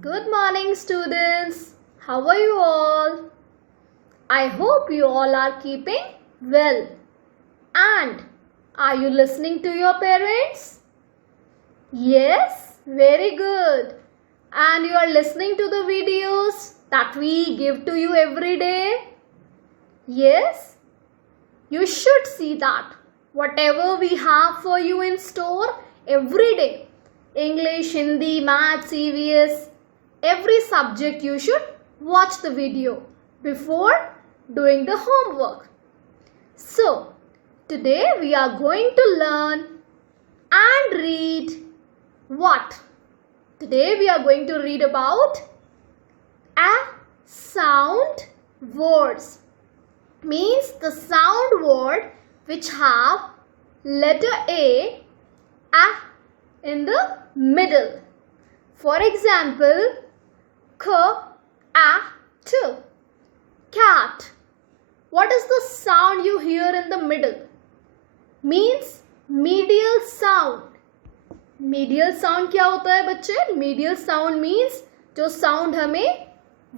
Good morning, students. How are you all? I hope you all are keeping well. And are you listening to your parents? Yes, very good. And you are listening to the videos that we give to you every day? Yes, you should see that. Whatever we have for you in store every day, English, Hindi, Maths, EVS, every subject you should watch the video before doing the homework. So, today we are going to learn and read what? Today we are going to read about a sound words. Means the sound word which have letter A in the middle. For example, cat. Cat. What is the sound you hear in the middle? Means medial sound. Medial sound क्या होता है बच्चे? Medial sound means जो sound हमें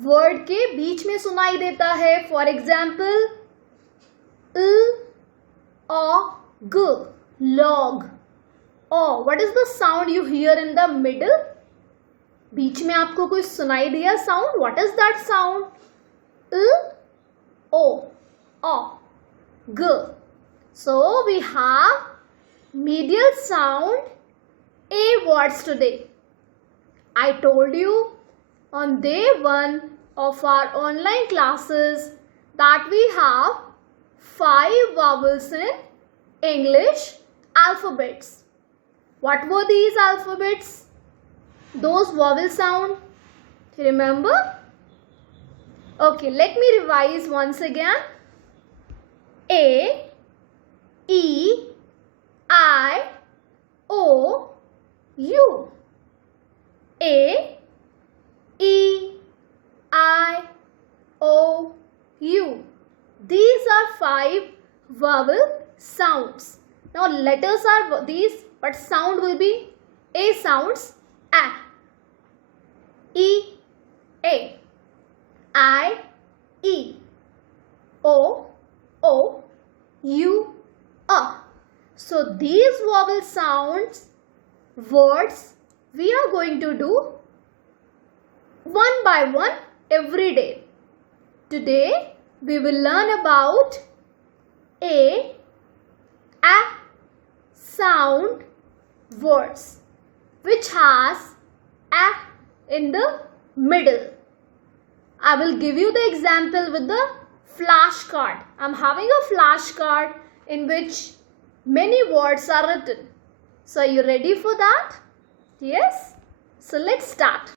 word के बीच में सुनाई देता है. For example, g, log. Oh, what is the sound you hear in the middle? बीच में आपको कोई सुनाई दिया sound? What is that sound? G. So we have medial sound A words today. I told you on day 1 of our online classes that we have 5 vowels in English alphabets. What were these alphabets? Those vowel sound. Remember? Okay, let me revise once again. A, E, I, O, U. A, E, I, O, U. These are 5 vowel sounds. Now letters are these, but sound will be A sounds. A, E, A, I, E, O, O, U, A. So these vowel sounds, words, we are going to do one by one every day. Today we will learn about a sound words which has a in the middle. I will give you the example with the flashcard. I am having a flashcard in which many words are written. So are you ready for that? Yes? So let's start.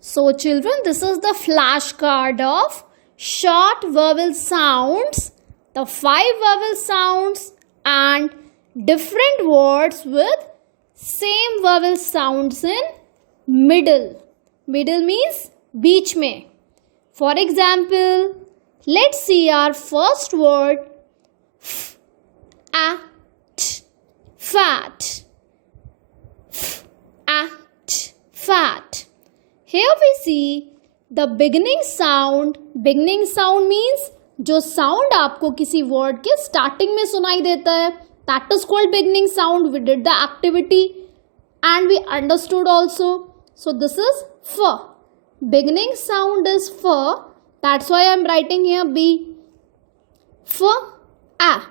So children, this is the flashcard of short vowel sounds, the 5 vowel sounds and different words with same vowel sounds in middle. Middle means बीच में. For example, let's see our first word fat. Fat. Here we see the beginning sound. Beginning sound means जो sound आपको किसी word के starting में सुनाई देता है. That is called beginning sound. We did the activity and we understood also. So this is f. Beginning sound is f. That's why I am writing here B. F, a.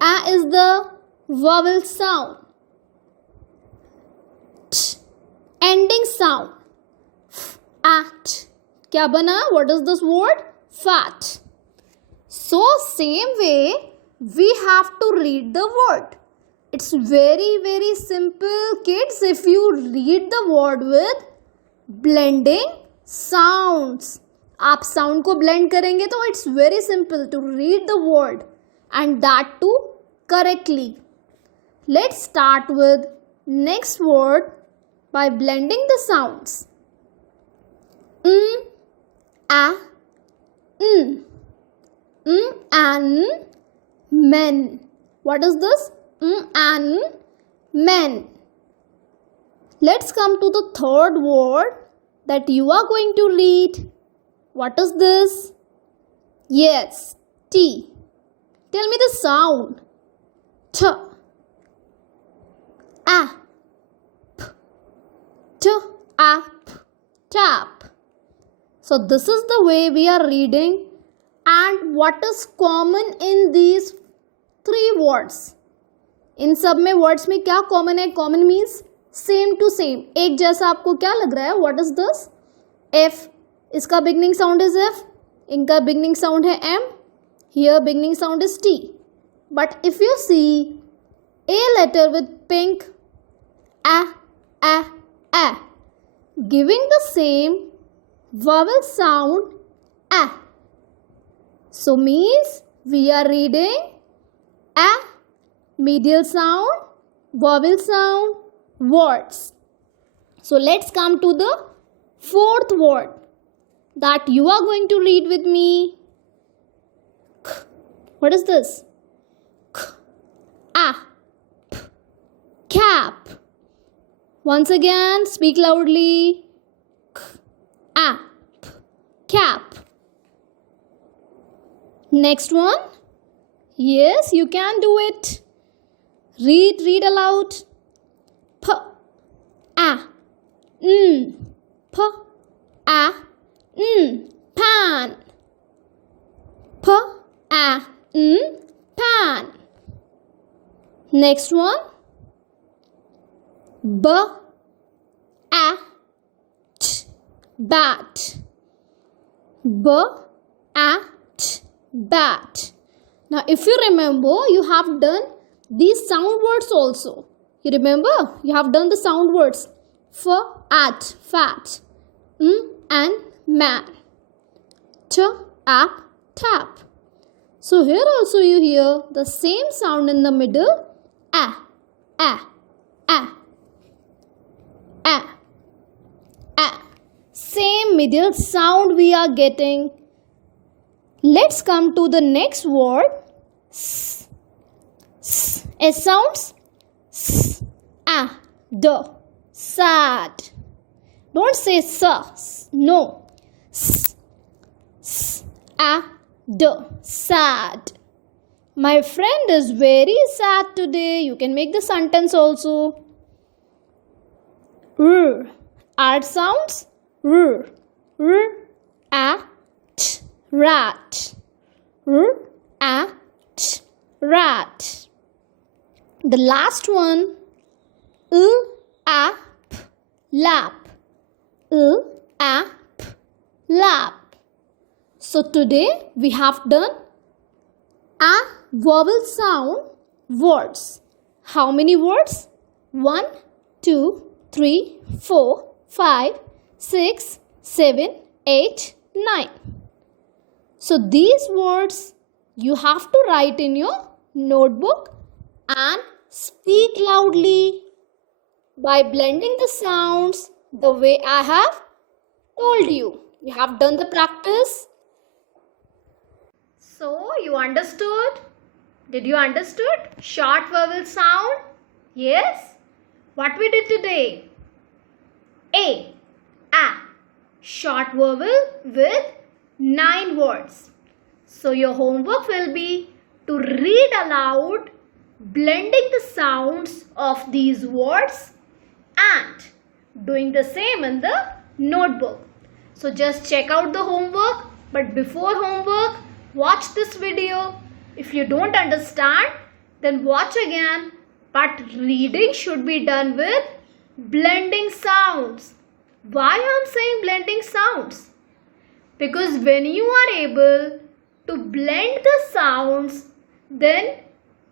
A is the vowel sound. T, ending sound. At. क्या बना? What is this word? Fat. So same way we have to read the word. It's very simple kids if you read the word with blending sounds. आप sound को blend करेंगे तो it's very simple to read the word and that too correctly. Let's start with next word by blending the sounds. An, men. What is this? Men. Let's come to the third word. that you are going to read. What is this? Yes, T. Tell me the sound. T. A. P. T. A. P. Tap. So this is the way we are reading. And what is common in these three words? इन सब में words में क्या common है? Common means same to same, एक जैसा. आपको क्या लग रहा है? What is this? एफ. इसका बिगनिंग साउंड इज एफ, इनका बिगनिंग साउंड है M. Here beginning sound is T. But if you see a letter with pink a giving the same vowel sound a. So means we are reading a medial sound, vowel sound, words. So let's come to the fourth word that you are going to read with me. What is this? A. P. Cap. Once again, speak loudly. A. P. Cap. Next one. Yes, you can do it. Read aloud. P. A. P. A. Pan. P. A. Pan. Next one. B. A. T. Bat. B. A. T. Bat. Now, if you remember, you have done these sound words also. You remember? You have done the sound words. F, at, fat. And man. T, ap, tap. So, here also you hear the same sound in the middle. A, a, a, a, a. Same middle sound we are getting. Let's come to the next word. S. S. S sounds. S. A. D. Sad. Don't say s. No. S. S. A. D. Sad. My friend is very sad today. You can make the sentence also. R. R sounds. R. R. A. T. Rat. R. A. T. Rat. The last one. A. P. Lap. A. P. Lap. So today we have done a vowel sound words. How many words? 1, 2, 3, 4, 5, 6, 7, 8, 9. So these words you have to write in your notebook and speak loudly by blending the sounds the way I have told you. You have done the practice. So you understood? Did you understood? Short vowel sound? Yes? What we did today? A. Short vowel with 9 words. So your homework will be to read aloud, blending the sounds of these words and doing the same in the notebook. So just check out the homework, but before homework, watch this video. If you don't understand, then watch again. But reading should be done with blending sounds. Why I'm saying blending sounds? Because when you are able to blend the sounds, then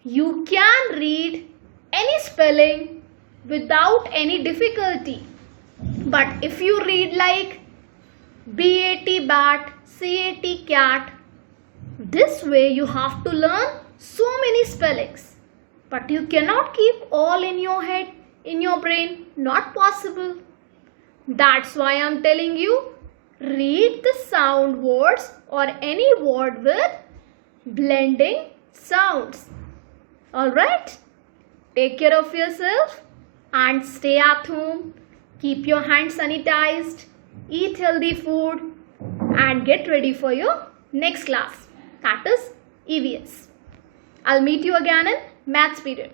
you can read any spelling without any difficulty. But if you read like BAT bat, CAT cat, this way you have to learn so many spellings. But you cannot keep all in your head, in your brain. Not possible. That's why I'm telling you, read the sound words or any word with blending sounds. Alright? Take care of yourself and stay at home. Keep your hands sanitized. eat healthy food, and get ready for your next class, that is EVS. I'll meet you again in maths period.